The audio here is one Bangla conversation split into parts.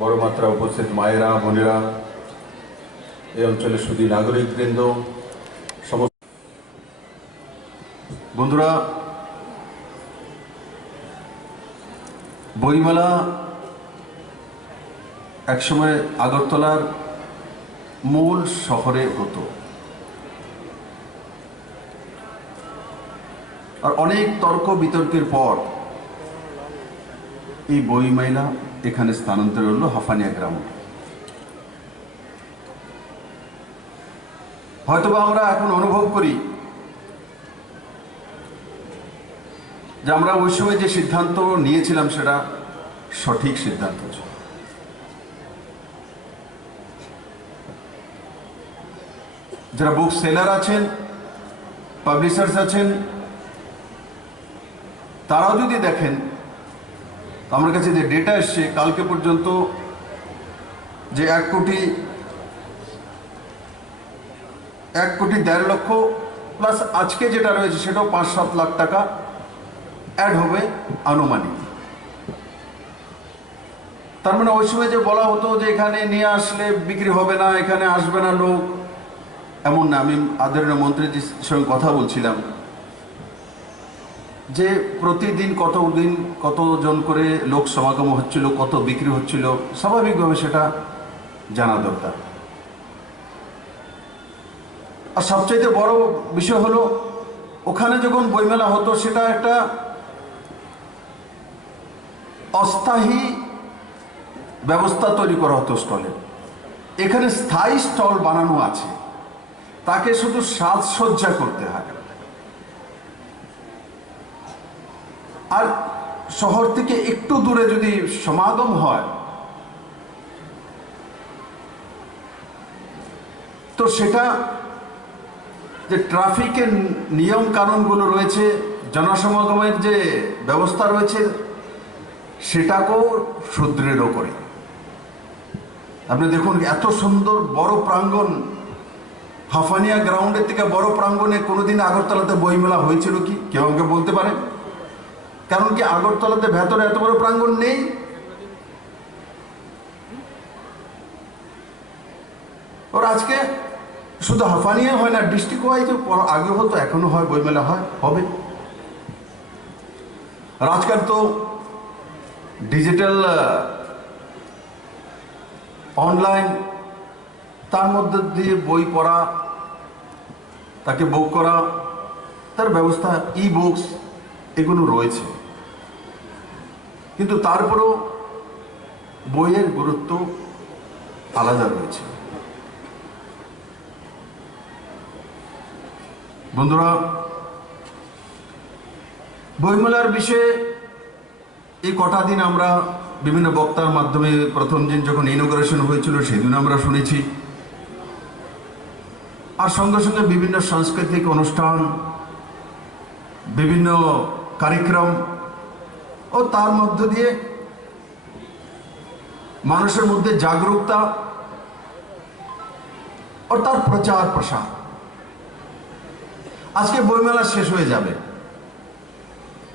বড় মাত্রা উপস্থিত মায়েরা বোনেরা এই অঞ্চলের সুধী নাগরিকবৃন্দ সমস্ত বন্ধুরা, বইমেলা একসময় আগরতলার মূল শহরে হতো, আর অনেক তর্ক বিতর্কের পর এই বইমেলা এখানে স্থানান্তর হলো হাফানিয়া গ্রামে। হয়তোবা আমরা এখন অনুভব করি যে আমরা ওই সময় যে সিদ্ধান্ত নিয়েছিলাম সেটা সঠিক সিদ্ধান্ত ছিল। যারা বুক সেলার আছেন, পাবলিশার্স আছেন, তারাও যদি দেখেন, আমার কাছে যে ডেটা এসছে কালকে পর্যন্ত, যে 1,1,50,000 প্লাস আজকে যেটা রয়েছে সেটাও 5-7 লাখ টাকা অ্যাড হবে আনুমানিক। তার মানে ওই সময় যে বলা হতো যে এখানে নিয়ে আসলে বিক্রি হবে না, এখানে আসবে না লোক, এমন না। আমি আদরণীয় মন্ত্রীজির সঙ্গে কথা বলছিলাম যে প্রতিদিন কতজন করে লোক সমাগম হচ্ছিল, কত বিক্রি হচ্ছিল, স্বাভাবিকভাবে সেটা জানা দরকার। আর সবচাইতে বড় বিষয় হলো, ওখানে যখন বইমেলা হতো সেটা একটা অস্থায়ী ব্যবস্থা তৈরি করা হতো স্টলের। এখানে স্থায়ী স্টল বানানো আছে, তাকে শুধু সাজসজ্জা করতে হয়। আর শহর থেকে একটু দূরে যদি সমাগম হয় তো সেটা যে ট্রাফিকের নিয়ম কানুনগুলো রয়েছে, জনসমাগমের যে ব্যবস্থা রয়েছে, সেটাকেও সুদৃঢ় করে। আপনি দেখুন, এত সুন্দর বড় প্রাঙ্গণ, হাফানিয়া গ্রাউন্ডের থেকে বড় প্রাঙ্গণে কোনোদিন আগরতলাতে বইমেলা হয়েছিল কি কেউ আমাকে বলতে পারে? কারণ কি আগরতলাতে ভেতরে এত বড় প্রাঙ্গণ নেই। ওর আজকে শুধু হাফানিয়া হয় না, ডিস্ট্রিক্ট ওয়াইজ আগে হতো, এখনো হয়, বইমেলা হয়, হবে। আর আজকাল তো ডিজিটাল অনলাইন, তার মধ্যে দিয়ে বই পড়া, তাকে বুক করা, তার ব্যবস্থা, ই বুকস এগুলো রয়েছে। কিন্তু তারপরেও বইয়ের গুরুত্ব আলাদা রয়েছে। বন্ধুরা, বইমেলার বিষয়ে এই কটা দিন আমরা বিভিন্ন বক্তার মাধ্যমে, প্রথম দিন যখন ইনোগ্রেশন হয়েছিল সেদিন আমরা শুনেছি, আর সঙ্গে সঙ্গে বিভিন্ন সাংস্কৃতিক অনুষ্ঠান, বিভিন্ন কার্যক্রম, ও তার মধ্য দিয়ে মানুষের মধ্যে জাগরুকতা ও তার প্রচার প্রসার। আজকে বইমেলা শেষ হয়ে যাবে,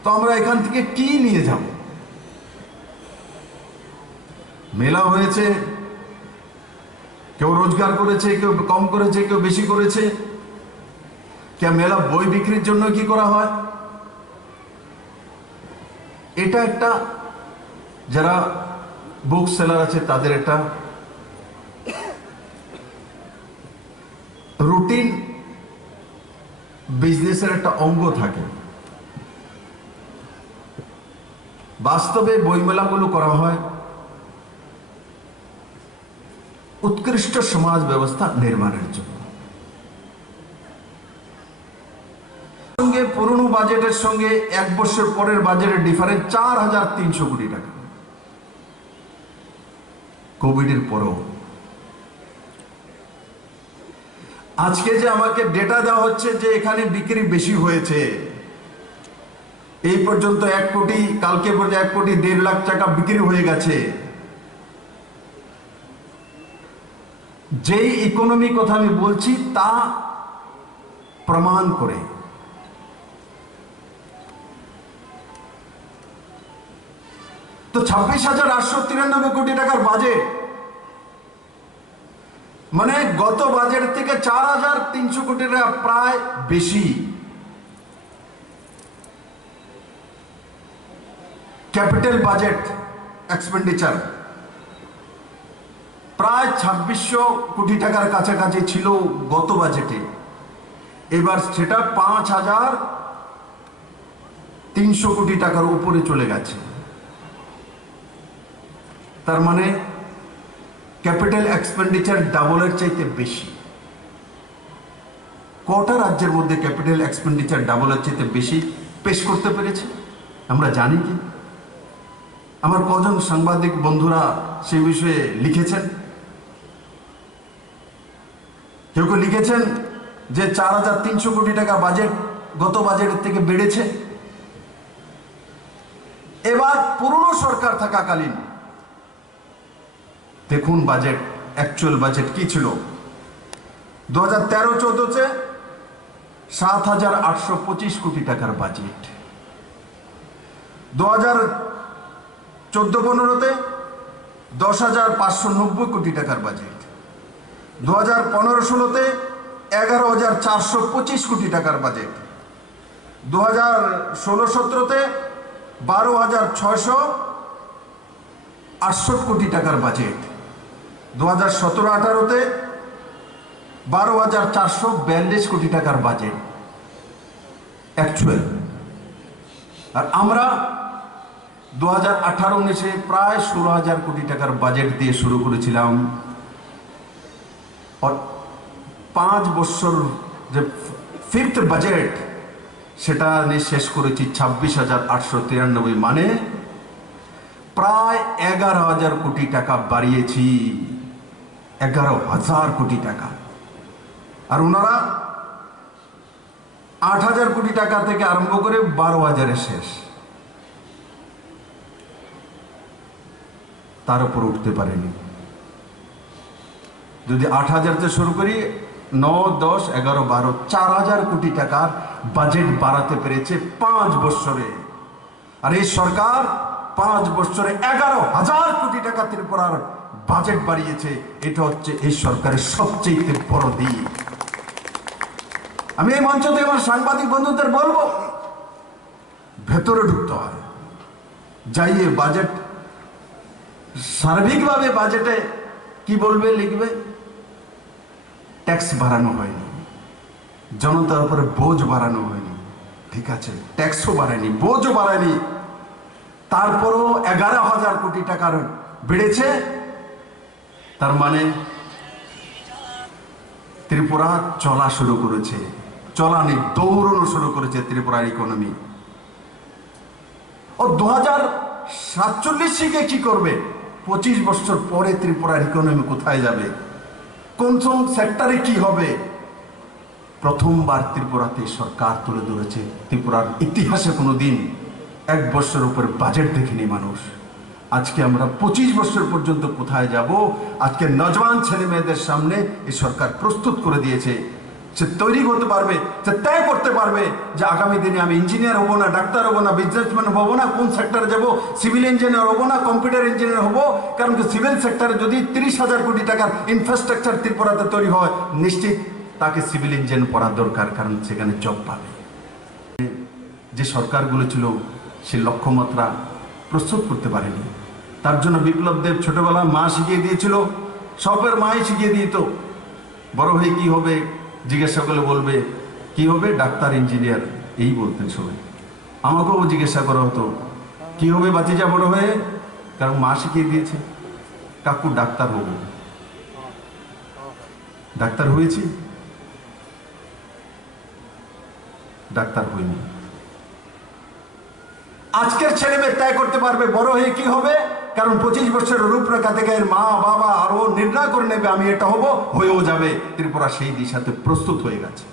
তো আমরা এখান থেকে কি নিয়ে যাব? মেলা হয়েছে, কেউ রোজগার করেছে, কেউ কম করেছে, কেউ বেশি করেছে। কে মেলা বই বিক্রির জন্য কি করা হয়? এটা একটা, যারা বুক সেলার আছে তাদের একটা রুটিন বিজনেসের একটা অঙ্গ থাকে। বাস্তবে বইমেলাগুলো করা হয় উৎকৃষ্ট সমাজ ব্যবস্থা নির্মাণের জন্য। সঙ্গে পুরনো বাজেটের সঙ্গে 1 বছর পরের বাজেটের ডিফারেন্স 4,300 কোটি টাকা, কোভিডের পরেও। আজকে যে আমাকে ডেটা দেওয়া হচ্ছে যে এখানে বিক্রি বেশি হয়েছে, এই পর্যন্ত 1 কোটি, কালকে পর্যন্ত 1,1.5 লাখ টাকা বিক্রি হয়ে গেছে। যেই ইকোনমি কথা আমি বলছি তা প্রমাণ করে। তো তো 26,893 কোটি টাকার বাজেট, মানে গত বাজেট থেকে 4,300 কোটি টাকা প্রায় বেশি। ক্যাপিটাল বাজেট এক্সপেন্ডিচার প্রায় 2600 কোটি টাকার কাছাকাছি ছিল গত বাজেটে, এবার সেটা 5,300 কোটি টাকার উপরে চলে গেছে। তার মানে ক্যাপিটাল এক্সপেন্ডিচার ডাবলের চাইতে বেশি। কটা রাজ্যের মধ্যে ক্যাপিটাল এক্সপেন্ডিচার ডাবলের চাইতে বেশি পেশ করতে পেরেছে আমরা জানি কি? আমার কজন সাংবাদিক বন্ধুরা সেই বিষয়ে লিখেছেন? কেউ কেউ লিখেছেন যে 4,300 কোটি টাকা বাজেট গত বাজেটের থেকে বেড়েছে। এবার পুরনো সরকার থাকাকালীন দেখুন বাজেট, অ্যাকচুয়াল বাজেট কি ছিল। 2013-14-তে 7,825 কোটি টাকার বাজেট, 2014-15-তে 10,590 কোটি টাকার বাজেট, 2015-16-তে 11,425 কোটি টাকার বাজেট, 2016-17-তে 12,668 কোটি টাকার বাজেট, 2017-18-তে 12,442 কোটি টাকার বাজেট অ্যাকচুয়াল। আর আমরা 2018-19-এ প্রায় 16,000 কোটি টাকার বাজেট দিয়ে শুরু করেছিলাম। 5 বছর যে ফিফথ বাজেট সেটা নিয়ে শেষ করেছি 26,893, মানে প্রায় 11,000 কোটি টাকা বাড়িয়েছি, 11,000 কোটি টাকা। আর ওনারা 8,000 কোটি টাকা থেকে আরম্ভ করে 12,000-এ শেষ, তার উপর উঠতে পারেনি। যদি 8,000-তে শুরু করি, 9, 10, 11, 12, 4,000 কোটি টাকার বাজেট বাড়াতে পেরেছে 5 বছরে। আর এই সরকার 5 বছরে 11,000 কোটি টাকা ত্রিপুরার বাজেট বাড়িয়েছে। এটা হচ্ছে এই সরকারের সবচেয়ে বড় দিক। আমি এই মঞ্চতে আমার সাংবাদিক বন্ধুদের বলবো, ভেতরে ঢুকতে হয়, যাইয়ে বাজেট সার্বিকভাবে বাজেটে কি বলবে লিখবে। ট্যাক্স বাড়ানো হয়নি, জনতার উপরে বোঝ বাড়ানো হয়নি, ঠিক আছে, ট্যাক্সও বাড়ায়নি, বোঝও বাড়ায়নি, তারপরও 11,000 কোটি টাকার বেড়েছে। তার মানে ত্রিপুরা চলা শুরু করেছে, চলানি দৌড়ানো শুরু করেছে ত্রিপুরার ইকোনমি। ও 2047 কি করবে? 25 বছর পরে ত্রিপুরার ইকোনমি কোথায় যাবে, কোন কোন সেক্টরে কি হবে? প্রথমবার ত্রিপুরাতে সরকার তুলে ধরেছে, ত্রিপুরার ইতিহাসে কোনোদিন 1 বছর উপরে বাজেট দেখেনি মানুষ। আজকে আমরা 25 বছর পর্যন্ত কোথায় যাব, আজকে নজওয়ান ছেলে মেয়েদের সামনে এই সরকার প্রস্তুত করে দিয়েছে। সে তৈরি করতে পারবে, সে তয় করতে পারবে যে আগামী দিনে আমি ইঞ্জিনিয়ার হবো না, ডাক্তার হবো না, বিজনেসম্যান হবো না, কোন সেক্টরে যাব, সিভিল ইঞ্জিনিয়ার হবো না, কম্পিউটার ইঞ্জিনিয়ার হবো। কারণ সিভিল সেক্টরে যদি 30,000 কোটি টাকার ইনফ্রাস্ট্রাকচার ত্রিপুরাতে তৈরি হয়, নিশ্চিত তাকে সিভিল ইঞ্জিনিয়ার পড়া দরকার, কারণ সেখানে জব পাবে। যে সরকারগুলো ছিল সে লক্ষ্যমাত্রা প্রস্তুত করতে পারেনি। তার জন্য বিপ্লব দেব ছোটবেলা মা শিখিয়ে দিয়েছিল, সবের মাই শিখিয়ে দিত, বড় হয়ে কি হবে জিজ্ঞাসা করলে বলবে কি হবে, ডাক্তার ইঞ্জিনিয়ার, এই বলতেন সবাই। আমাকেও জিজ্ঞাসা করা হতো কি হবে বাতিজা বড় হয়ে, কারণ মা শিখিয়ে দিয়েছে। কাকু ডাক্তার হবো, ডাক্তার হয়েছি, ডাক্তার হইনি। আজকের ছেলে মেয়ে তয় করতে পারবে বড় হয়ে কি হবে, কারণ 25 বছরের রূপরেখা থেকে এর মা বাবা আরো নির্ণয় করে নেবে আমি এটা হব, হয়েও যাবে। ত্রিপুরা সেই দিশাতে প্রস্তুত হয়ে গেছে।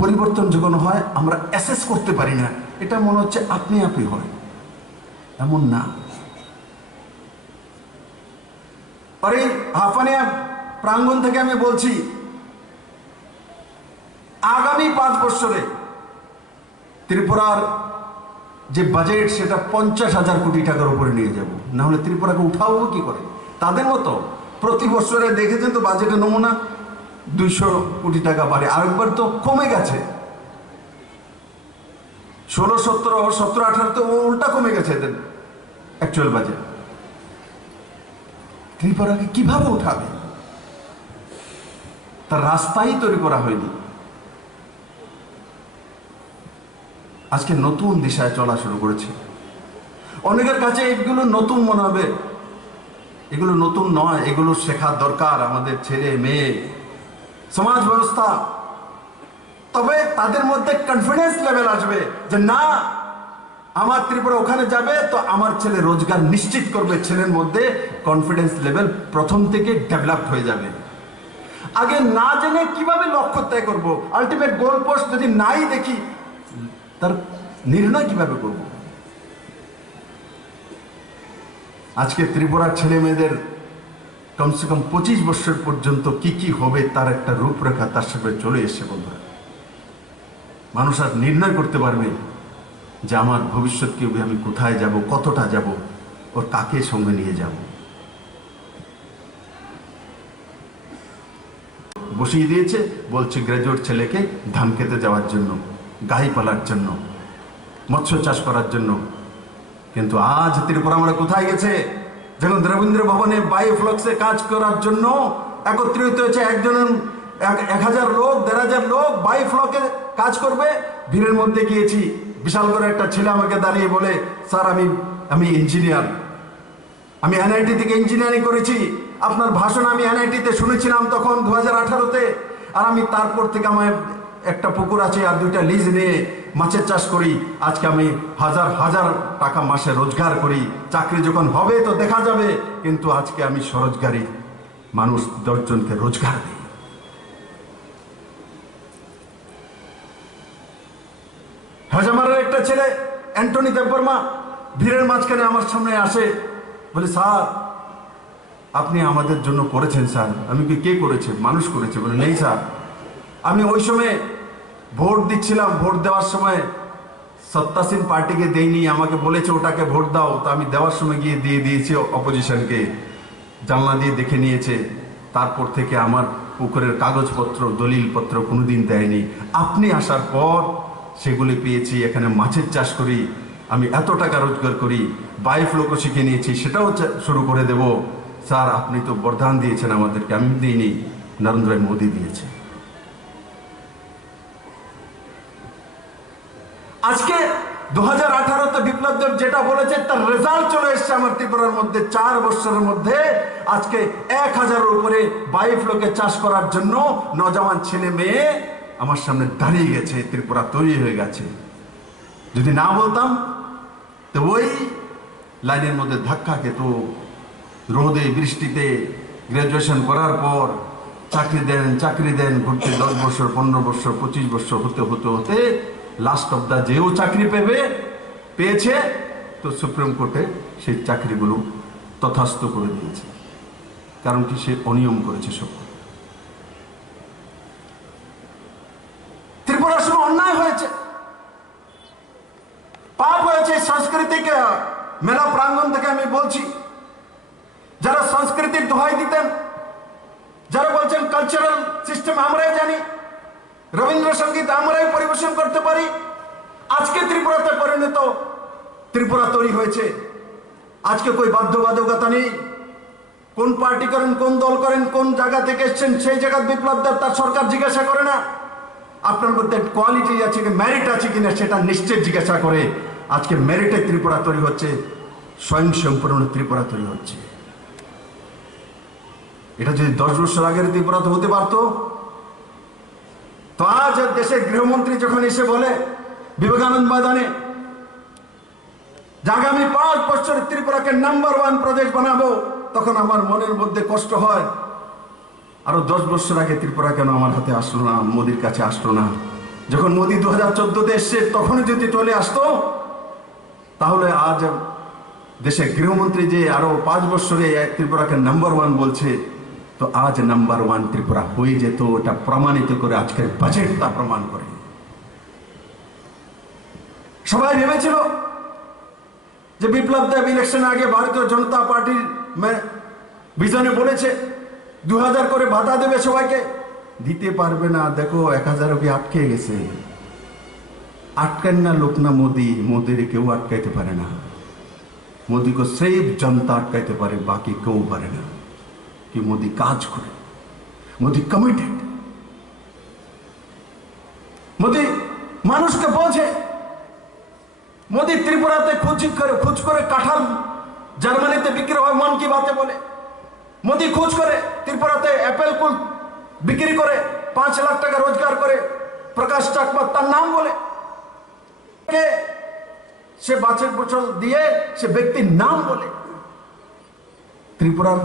পরিবর্তন যখন হয় আমরা অ্যাসেস করতে পারি না, এটা মনে হচ্ছে আপনি আপনি হয়, এমন না। আর এই হাফানিয়া প্রাঙ্গণ থেকে আমি বলছি, আগামী 5 বছরে ত্রিপুরার যে বাজেট সেটা 50,000 কোটি টাকার উপরে নিয়ে যাব, না হলে ত্রিপুরাকে উঠাবো কি করে? তাদের মতো প্রতি বছরে দেখেছেন তো বাজেটের নমুনা 200 কোটি টাকা বাড়ে, আরেকবার তো কমে গেছে 16, 17, 17, 18 তো উল্টা কমে গেছে এদের অ্যাকচুয়াল বাজেট। ত্রিপুরাকে কিভাবে উঠাবে? তার রাস্তাই তৈরি করা হয়নি। আজকে নতুন দিশায় চলা শুরু করেছে। অনেকের কাছে এগুলো নতুন মনে হবে, এগুলো নতুন নয়, এগুলো শেখার দরকার আমাদের ছেলে মেয়ে, সমাজ ব্যবস্থা। তবে তাদের মধ্যে কনফিডেন্স লেভেল আসবে যে না, আমার ত্রিপুরা ওখানে যাবে তো আমার ছেলে রোজগার নিশ্চিত করবে। ছেলের মধ্যে কনফিডেন্স লেভেল প্রথম থেকে ডেভেলপ হয়ে যাবে। আগে না জেনে কিভাবে লক্ষ্য তয় করব? আলটিমেট গোল পোস্ট যদি নাই দেখি, তার নির্ণয় কিভাবে করব? আজকে ত্রিপুরার ছেলে মেয়েদের কমসে কম 25 বছর পর্যন্ত কি কি হবে তার একটা রূপরেখা তার সাথে চলে এসছে। বন্ধুরা, মানুষ আর নির্ণয় করতে পারবে যে আমার ভবিষ্যৎকে আমি কোথায় যাব, কতটা যাব, ওর কাকে সঙ্গে নিয়ে যাব। বসিয়ে দিয়েছে, বলছে গ্রাজুয়েট ছেলেকে ধান খেতে যাওয়ার জন্য, গাই পালার জন্য, মৎস্য চাষ করার জন্য। কিন্তু আজ ত্রিপুরা আমরা কোথায় গেছে? যখন রবীন্দ্র ভবনে বায়োফ্লক্সে কাজ করার জন্য একত্রিত হয়েছে 1000 লোক, 1500 লোক বায়োফ্লকে কাজ করবে। ভিড়ের মধ্যে গিয়েছি, বিশাল করে একটা ছেলে আমাকে দাঁড়িয়ে বলে, স্যার আমি ইঞ্জিনিয়ার, আমি এনআইটি থেকে ইঞ্জিনিয়ারিং করেছি, আপনার ভাষণ আমি এনআইটিতে শুনেছিলাম তখন 2018-তে। আর আমি তারপর থেকে আমার একটা পুকুর আছে আর 2টা লিজ নিয়ে মাছের চাষ করি। আজকে আমি হাজার হাজার টাকা মাসে রোজগার করি। চাকরি যখন হবে তো দেখা যাবে, কিন্তু আজকে আমি স্বরোজগারী মানুষ, 10 জনকে রোজগার দিই। হাজামারের একটা ছেলে অ্যান্টনি দেববর্মা ভিড়ের মাঝখানে আমার সামনে আসে, বলে, স্যার আপনি আমাদের জন্য করেছেন। স্যার আমি কি, কে করেছে? মানুষ করেছে। বলে, নেই স্যার, আমি ওই সময় ভোট দিচ্ছিলাম, ভোট দেওয়ার সময় সত্তাসীন পার্টিকে দেইনি, আমাকে বলেছে ওটাকে ভোট দাও, তো আমি দেওয়ার সময় গিয়ে দিয়ে দিয়েছি অপোজিশনকে, জানলা দিয়ে দেখে নিয়েছে। তারপর থেকে আমার পুকুরের কাগজপত্র, দলিলপত্র কোনোদিন দেয়নি। আপনি আসার পর সেগুলি পেয়েছি। এখানে মাছের চাষ করি, আমি এত টাকা রোজগার করি, বায়োফ্লকও শিখে নিয়েছি, সেটাও শুরু করে দেব। স্যার আপনি তো বরদান দিয়েছেন আমাদেরকে, আমি দিইনি, নরেন্দ্র মোদী দিয়েছে। আজকে 2018-তে বিপ্লব দেব যেটা বলেছে তার রেজাল্ট চলে এসছে আমার ত্রিপুরার মধ্যে। 4 বছরের মধ্যে আজকে 1000-এর উপরে বায়োফ্লকে চাষ করার জন্য নজওয়ান ছেলে মেয়ে আমার সামনে দাঁড়িয়ে গেছে। ত্রিপুরা তৈরি হয়ে গেছে। যদি না বলতাম তো ওই লাইনের মধ্যে ধাক্কা খেত, রোদে বৃষ্টিতে গ্রাজুয়েশন করার পর চাকরি দেন ঘুরতে 10 বছর, 15 বছর, 25 বছর হতে হতে হতে লাস্ট অফ দা যেও চাকরি পেয়েছে তো সুপ্রিম কোর্টে সেই চাকরিগুলো তথাস্থ করে দিয়েছে। কারণ কি? সে অনিয়ম করেছে সব। ত্রিপুরার সময় অন্যায় হয়েছে, পাপ হয়েছে। সাংস্কৃতিক মেলা প্রাঙ্গণ থেকে আমি বলছি, যারা সংস্কৃতির দোহাই দিতেন, যারা বলছেন কালচারাল সিস্টেম আমরাই জানি, রবীন্দ্রসঙ্গীত আমরাই পরিবেশন করতে পারি, আজকে ত্রিপুরাতে পরিণত ত্রিপুরা তৈরি হয়েছে। আজকে কই বাধ্যবাধকতা নেই, কোন পার্টি করেন, কোন দল করেন, কোন জায়গা থেকে এসছেন, সেই জায়গার বিপ্লব দেব তার সরকার জিজ্ঞাসা করে না। আপনার মধ্যে কোয়ালিটি আছে কি, মেরিট আছে কিনা সেটা নিশ্চয় জিজ্ঞাসা করে। আজকে মেরিটে ত্রিপুরা তৈরি হচ্ছে, স্বয়ংসম্পূর্ণ ত্রিপুরা তৈরি হচ্ছে। এটা যদি 10 বছর আগের ত্রিপুরাতে হতে পারতো, তো আজ দেশের গৃহমন্ত্রী যখন এসে বলে বিবেকানন্দ ময়দানে যে আগামী 5 বছরে ত্রিপুরাকে নাম্বার 1 প্রদেশ বানাবো, তখন আমার মনের মধ্যে কষ্ট হয়, আরো 10 বছর আগে ত্রিপুরা কেন আমার হাতে আসলো না, মোদির কাছে আসলো না? যখন মোদি 2014-তে এসছে তখনই যদি চলে আসতো, তাহলে আজ দেশের গৃহমন্ত্রী যে আরো 5 বছরে ত্রিপুরাকে নাম্বার 1 বলছে, তো আজ নাম্বার 1 ত্রিপুরা হয়ে যেত। এটা প্রমাণিত করে আজকের বাজেট তা প্রমাণ করে। সবাই ভেবেছিল যে বিপ্লব দেব ইলেকশন আগে ভারতীয় জনতা পার্টির ভিজনে বলেছে 2000 করে ভাতা দেবে সবাইকে, দিতে পারবে না। দেখো 1000 কি আটকে গেছে। আটকান না লোক না মোদি, মোদির কেউ আটকাইতে পারে না। मोदी को सिर्फ जनता अटकाते पारे, बाकी क्यों पारे ना। कि मोदी काज करे, मोदी कमिटेड, मोदी मानुष के बोझे। मोदी त्रिपुराते खोज करे काठाल জার্মানিতে বিক্রি হয় মন কি বাতে বলে। মোদি খোঁজ করে ত্রিপুরাতে অ্যাপেল কুল বিক্রি করে 5 লাখ টাকা রোজগার করে প্রকাশ চাকমা তার নাম বলে। কে সে বাছর বছর দিয়ে সে ব্যক্তির নাম বলে। ত্রিপুরার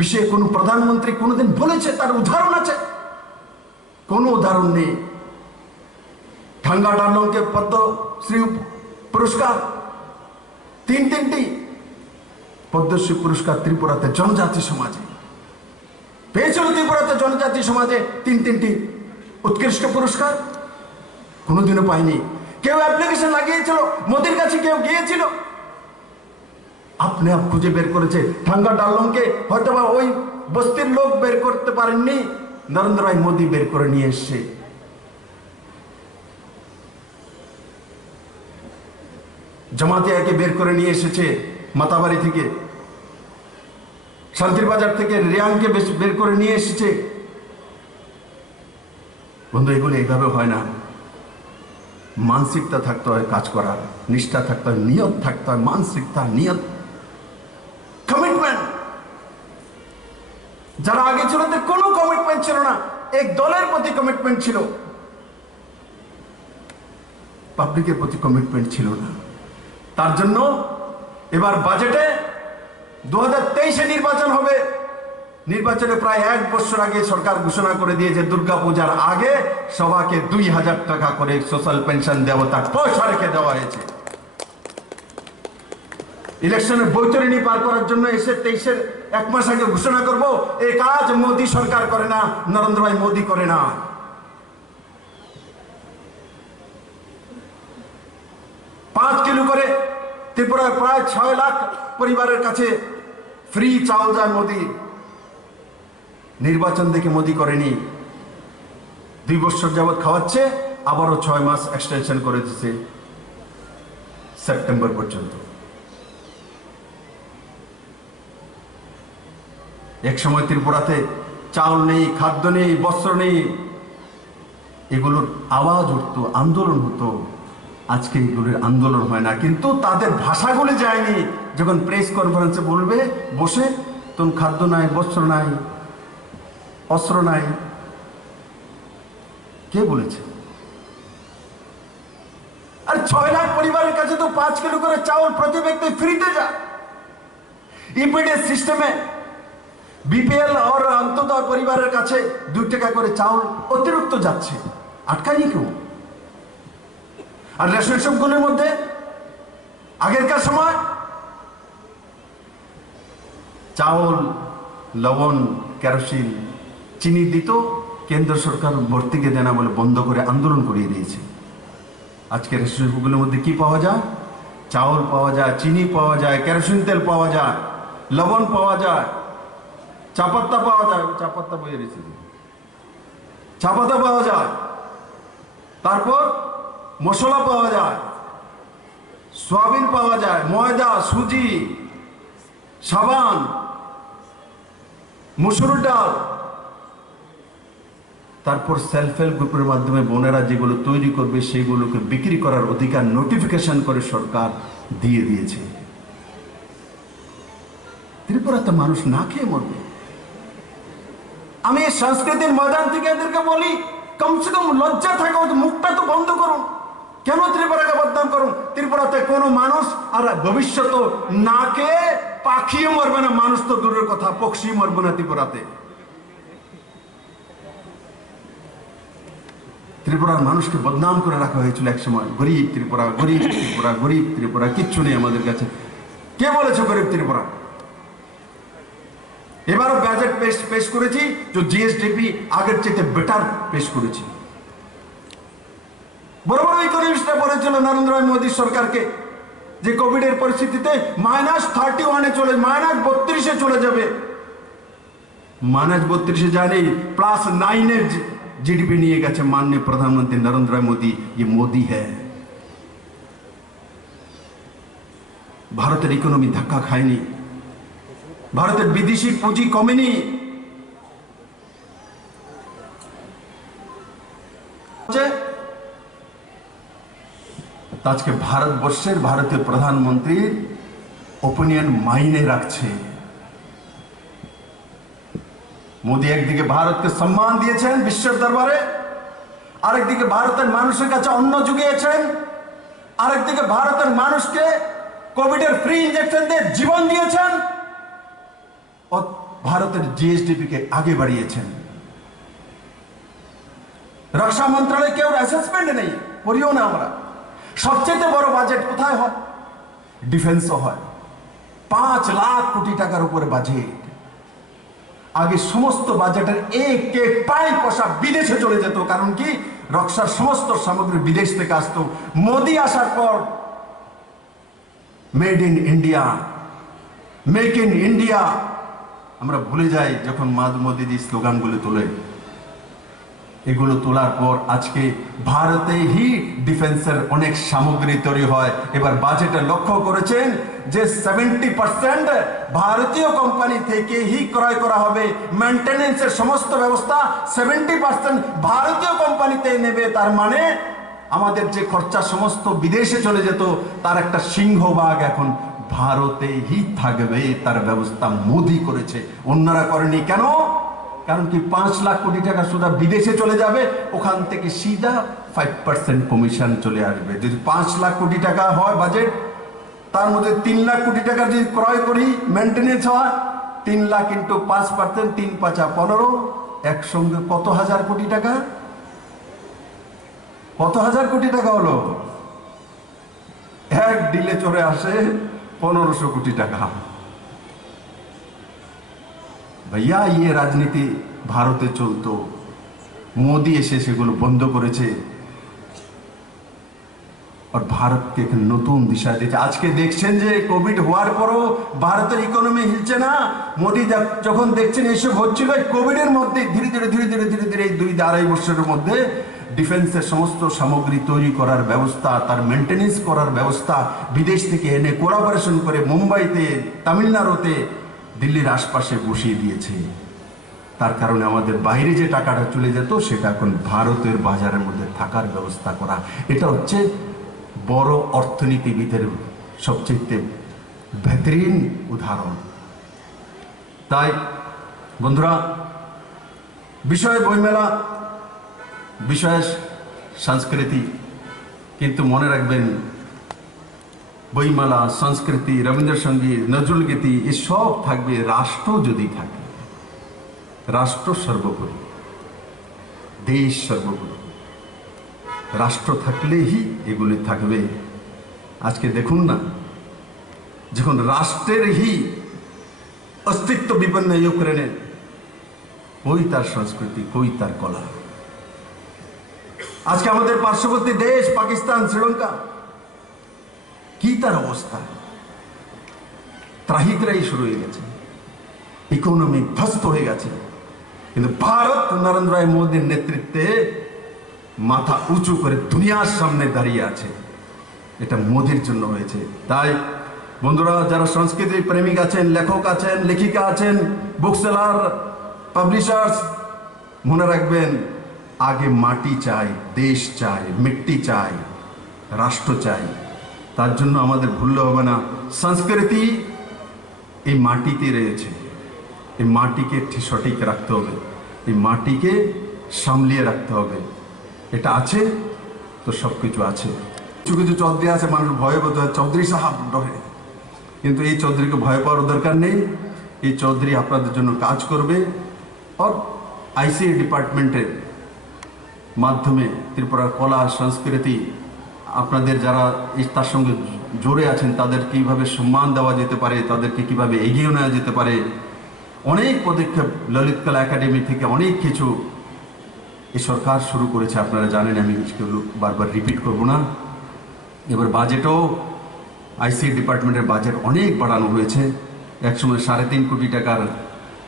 বিষয়ে কোন প্রধানমন্ত্রী কোনদিন বলেছে তার উদাহরণ আছে? কোন উদাহরণ নেই। ঠাঙ্গা ডানলংকে পদ্মশ্রী পুরস্কার, তিনটি পদ্মশ্রী পুরস্কার ত্রিপুরাতে জনজাতি সমাজে পেয়েছিল। ত্রিপুরাতে জনজাতি সমাজে তিনটি উৎকৃষ্ট পুরস্কার কোনোদিনও পায়নি। কেউ অ্যাপ্লিকেশন লাগিয়েছিল, মোদির কাছে কেউ গিয়েছিল? আপনি খুঁজে বের করেছে। ঠাঙ্গা ডাললংকে হয়তো বা ওই বস্তির লোক বের করতে পারেননি, নরেন্দ্র ভাই মোদি বের করে নিয়ে এসছে। জামাতিয়াকে বের করে নিয়ে এসেছে মাতাবাড়ি থেকে, শান্তির বাজার থেকে রিয়াংকে বের করে নিয়ে এসেছে। বন্ধু, এগুলো এইভাবে হয় না। মানসিকতা থাকতে হয় কাজ করার, নিষ্ঠা থাকতে হয়, নিয়ত থাকতে হয়, মানসিকতা, নিয়ত, কমিটমেন্ট। যারা আগে ছিল তাদের কোনো কমিটমেন্ট ছিল না, এক দলের প্রতি কমিটমেন্ট ছিল, পাবলিকের প্রতি কমিটমেন্ট ছিল না। তার জন্য এবার বাজেটে 2023-এ নির্বাচন হবে। নির্বাচনে প্রায় 1 বছর আগে সরকার ঘোষণা করে দিয়েছে দুর্গা পূজার আগে সবাইকে 2000 টাকা করে সোশ্যাল পেনশন দেওয়া, তার পয়সা রেখে দেওয়া হয়েছে। ইলেকশনের বৈতরণী পার করার জন্য এসে 23-এর 1 মাস আগে ঘোষণা করব, এই কাজ মোদি সরকার করে না, নরেন্দ্র ভাই মোদি করে না। 5 কিলো করে ত্রিপুরার প্রায় 6 লাখ পরিবারের কাছে ফ্রি চাউল যায় মোদি। নির্বাচন দেখে মোদি করেনি, 2 বছর যাবৎ খাওয়াচ্ছে, আবারও 6 মাস এক্সটেনশন করে দিচ্ছে সেপ্টেম্বর পর্যন্ত। এক সময় ত্রিপুরাতে চাউল নেই, খাদ্য নেই, বস্ত্র নেই, এগুলোর আওয়াজ উঠতো, আন্দোলন হতো। আজকে এগুলোর আন্দোলন হয় না, কিন্তু তাদের ভাষাগুলি যায়নি। যখন প্রেস কনফারেন্সে বলবে বসে, তখন খাদ্য নাই, বস্ত্র নাই, অস্ত্র নাই। কে বলেছে? আর 6 লাখ পরিবারের কাছে তো 5 কিলো করে চাউল প্রতি ব্যক্তি ফ্রিতে যায়। ইপিডিএস সিস্টেমে বিপিএল আর অন্তোদয় পরিবারের কাছে 2 টাকা করে চাউল অতিরিক্ত যাচ্ছে, আটকায়নি কেউ। আর রেশন শপগুলোর মধ্যে আগেরকার সময় চাউল, লবণ, কেরোসিন, চিনি দিত, কেন্দ্র সরকার ভর্তিকে দেনা বলে বন্ধ করে আন্দোলন করিয়ে দিয়েছে। আজকে রেশন শপগুলোর মধ্যে কি পাওয়া যায়? চাউল পাওয়া যায়, চিনি পাওয়া যায়, কেরোসিন তেল পাওয়া যায়, লবণ পাওয়া যায়, চাপাত্তা পাওয়া যায়, চাপাত্তা বয়ে রেখেছে, চাপাতা পাওয়া যায়, তারপর মশলা পাওয়া যায়, সয়াবিন পাওয়া যায়, ময়দা, সুজি, সাবান, মসুর ডাল। তারপর সেলফ হেল্প গ্রুপের মাধ্যমে বোনেরা যেগুলো তৈরি করবে সেগুলোকে বিক্রি করার অধিকার নোটিফিকেশন করে সরকার দিয়ে দিয়েছে। ত্রিপুরাতে মানুষ না খেয়ে মরবে। আমি এই সংস্কৃতির ময়দান থেকে এদেরকে বলি, কমসে কম লজ্জা থাকা, মুখটা তো বন্ধ করুন। কেন ত্রিপুরাকে বদনাম করুন? ত্রিপুরাতে কোনো মানুষ আর ভবিষ্যৎ না খেয়ে পাখিও মরবে না, মানুষ তো দূরের কথা, পক্ষী মরবে না ত্রিপুরাতে। ত্রিপুরার মানুষকে বদনাম করে রাখা হয়েছিল এক সময়, গরিব ত্রিপুরা, গরিব ত্রিপুরা, গরিব ত্রিপুরা, কিচ্ছু নেই আমাদের কাছে। কে বলেছে গরিব ত্রিপুরা? এবারও বাজেট পেশ করেছি, যে জিএসডিপি আগের চেয়ে বেটার পেশ করেছি। বড় বড় ইকোনমিস্টরা বলেছিল নরেন্দ্র মোদী সরকারকে যে কোভিডের পরিস্থিতিতে -31-এ চলে -32-এ চলে যাবে। -32-এ जाने +9 जीडीपी নিয়ে গেছে माननीय प्रधानमंत्री नरेंद्र मोदी। ये मोदी है। ভারতের ইকোনমি ধাক্কা খায়নি, ভারতের বিদেশি পুঁজি কমেনি। আজকে ভারতবর্ষের ভারতীয় প্রধানমন্ত্রীর ওপিনিয়ন মাইনে রাখছে। মোদী একদিকে ভারতকে সম্মান দিয়েছেন বিশ্বের দরবারে, আরেকদিকে ভারতের মানুষের কাছে অন্ন জুগিয়েছেন, আরেকদিকে ভারতের মানুষকে কোভিডের ফ্রি ইনজেকশন দিয়ে জীবন দিয়েছেন ও ভারতের জিএসডিপি কে আগে বাড়িয়েছেন। রক্ষা মন্ত্রণালয় কেউ অ্যাসেসমেন্ট নেই, করিও না আমরা। সবচেয়ে বড় বাজেট কোথায় হয়? ডিফেন্সও হয়। 5 লাখ কোটি টাকার উপরে বাজেট। আগে সমস্ত বাজেটের এক এক পয়সা বিদেশে চলে যেত, কারণ কি রক্ষার সমস্ত সামগ্রী বিদেশ থেকে আসতো। মোদি আসার পর made in India, make in India আমরা ভুলে যাই যখন মোদিজি স্লোগানগুলো তোলে। এগুলো তোলার পর আজকে ভারতে হি ডিফেন্সের অনেক সামগ্রী তৈরি হয়। এবার বাজেটে লক্ষ্য করেছেন যে 70% ভারতীয় কোম্পানি থেকে হি ক্রয় করা হবে। মেইনটেনেন্সের সমস্ত ব্যবস্থা 70% ভারতীয় কোম্পানিতে নেবে। তার মানে আমাদের যে খরচা সমস্ত বিদেশে চলে যেত, তার একটা সিংহভাগ এখন ভারতে হি থাকবে। তার ব্যবস্থা মোদি করেছে, অন্যরা করেনি। কেন? কারণ কি 5 লাখ কোটি টাকা শুধু বিদেশে চলে যাবে, ওখান থেকে সিধা 5% কমিশন চলে আসবে। যদি 5 লাখ কোটি টাকা হয় বাজেট, তার মধ্যে 3 লাখ কোটি টাকা যদি ক্রয় করি, মেনটেনেন্স হয় 3 লাখ ইন্টু 5%, 3 5 15, একসঙ্গে কত হাজার কোটি টাকা? কত হাজার কোটি টাকা হলো? এক ডিলে চলে আসে 1500 কোটি টাকা। भैया ये राजनीति ভারতে চলতো, মোদি এসে সেগুলো বন্ধ করেছে আর ভারতকে নতুন দিশা দিয়েছে। আজকে দেখছেন যে কোভিড হওয়ার পরও ভারতের ইকোনমি হিলছে না। মোদি যখন দেখছেন এইসব হচ্ছিল, কোভিডের মধ্যে ধীরে ধীরে ধীরে ধীরে ধীরে ধীরে 2-2.5 বছরের মধ্যে ডিফেন্সের সমস্ত সামগ্রী তৈরি করার ব্যবস্থা, তার মেনটেনেন্স করার ব্যবস্থা বিদেশ থেকে এনে কোলাবোরেশন করে মুম্বাইতে, তামিলনাড়ুতে, দিল্লির আশপাশে বসিয়ে দিয়েছে। তার কারণে আমাদের বাইরে যে টাকাটা চলে যেত সেটা এখন ভারতের বাজারের মধ্যে থাকার ব্যবস্থা করা। এটা হচ্ছে বড় অর্থনীতিবিদের সবচেয়ে বেহতরিন উদাহরণ। তাই বন্ধুরা, বিষয় বইমেলা, বিষয় সংস্কৃতি, কিন্তু মনে রাখবেন বইমেলা, সংস্কৃতি, রবীন্দ্রসঙ্গীত, নজরুল গীতি এসব থাকবে রাষ্ট্র যদি থাকে। রাষ্ট্র সর্বোপরি, দেশ সর্বোপরি। রাষ্ট্র থাকলেই এগুলি থাকবে। আজকে দেখুন না, যখন রাষ্ট্রের অস্তিত্ব বিপন্ন ইউক্রেনে, কই তার সংস্কৃতি, কই তার কলা। আজকে আমাদের পার্শ্ববর্তী দেশ পাকিস্তান, শ্রীলঙ্কা, কি তার অবস্থা? ত্রাহি শুরু হয়ে গেছে, ইকোনমি ধ্বস্ত হয়ে গেছে। কিন্তু ভারত নরেন্দ্র মোদীর নেতৃত্বে মাথা উঁচু করে দুনিয়ার সামনে দাঁড়িয়ে আছে। এটা মোদির জন্য হয়েছে। তাই বন্ধুরা, যারা সংস্কৃতি প্রেমিক আছেন, লেখক আছেন, লেখিকা আছেন, বুক সেলার, পাবলিশার্স, মনে রাখবেন আগে মাটি চাই, দেশ চাই, মিট্টি চাই, রাষ্ট্র চাই। তার জন্য আমাদের ভুললে হবে না, সংস্কৃতি এই মাটিতে রয়েছে। এই মাটিকে সঠিক রাখতে হবে, এই মাটিকে সামলিয়ে রাখতে হবে। এটা আছে তো সব কিছু আছে। কিছু কিছু চৌধুরী আছে, মানুষ ভয় পেতে হয়, চৌধুরী সাহাব ডরে। কিন্তু এই চৌধুরীকে ভয় পাওয়ার দরকার নেই। এই চৌধুরী আপনাদের জন্য কাজ করবে। আর আইসিএ ডিপার্টমেন্টের মাধ্যমে ত্রিপুরার কলা সংস্কৃতি, আপনাদের যারা তার সঙ্গে জড়ে আছেন তাদের কিভাবে সম্মান দেওয়া যেতে পারে, তাদেরকে কিভাবে এগিয়ে নেওয়া যেতে পারে, অনেক পদক্ষেপ ললিত কলা একাডেমি থেকে অনেক কিছু এই সরকার শুরু করেছে। আপনারা জানেন, আমি বারবার রিপিট করব না। এবার বাজেটও আইসি ডিপার্টমেন্টের বাজেট অনেক বাড়ানো হয়েছে। একসময় 3.5 কোটি টাকার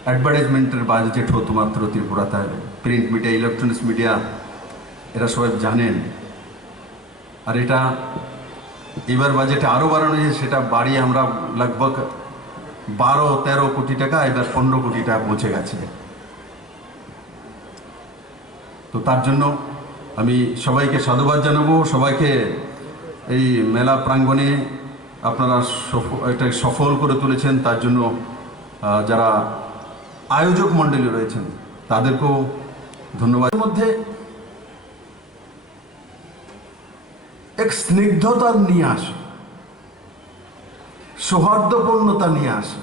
অ্যাডভার্টাইজমেন্টের বাজেট হতো মাত্র ত্রিপুরাতে। প্রিন্ট মিডিয়া, ইলেকট্রনিক্স মিডিয়া এরা সবাই জানেন। আর এটা এবার বাজেটে আরও বাড়ানো হয়েছে, সেটা বাড়িয়ে আমরা লগভগ 12-13 কোটি টাকা, এবার 15 কোটি টাকা পৌঁছে গেছে। তো তার জন্য আমি সবাইকে সাধুবাদ জানাবো। সবাইকে এই মেলা প্রাঙ্গণে আপনারা এটা সফল করে তুলেছেন, তার জন্য যারা আয়োজক মণ্ডলী রয়েছেন তাদেরকেও ধন্যবাদ। মধ্যে এক স্নিগ্ধতা নিয়ে আসে, সৌহার্দ্যপূর্ণতা নিয়ে আসে।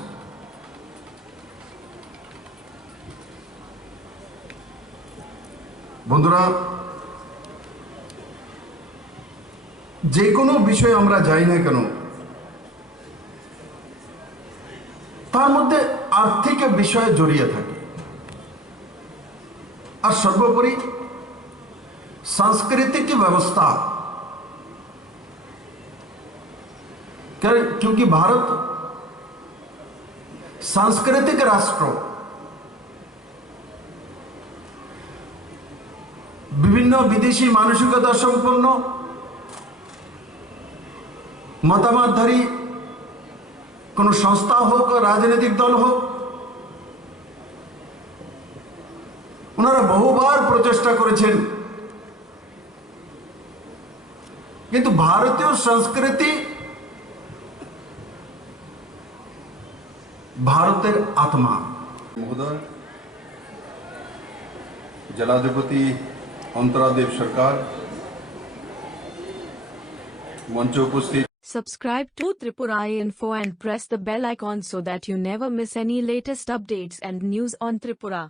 বন্ধুরা, যে কোনো বিষয়ে আমরা যাই না কেন, তার মধ্যে আর্থিক বিষয় জড়িয়ে থাকে, আর সর্বোপরি सांस्कृतिक व्यवस्था। क्योंकि भारत सांस्कृतिक राष्ट्र, विभिन्न विदेशी मानसिकता सम्पन्न মতামতধারী কোনো সংস্থা হোক, রাজনৈতিক দল হোক, ওনারা বহুবার প্রচেষ্টা করেছেন, কিন্তু ভারতীয় সংস্কৃতি ভারতের আত্মা। মহোদয়, জেলাধিপতি অন্তরাদেব সরকার মঞ্চে উপস্থিত। Subscribe to Tripura Info and press the bell icon so that you never miss any latest updates and news on Tripura.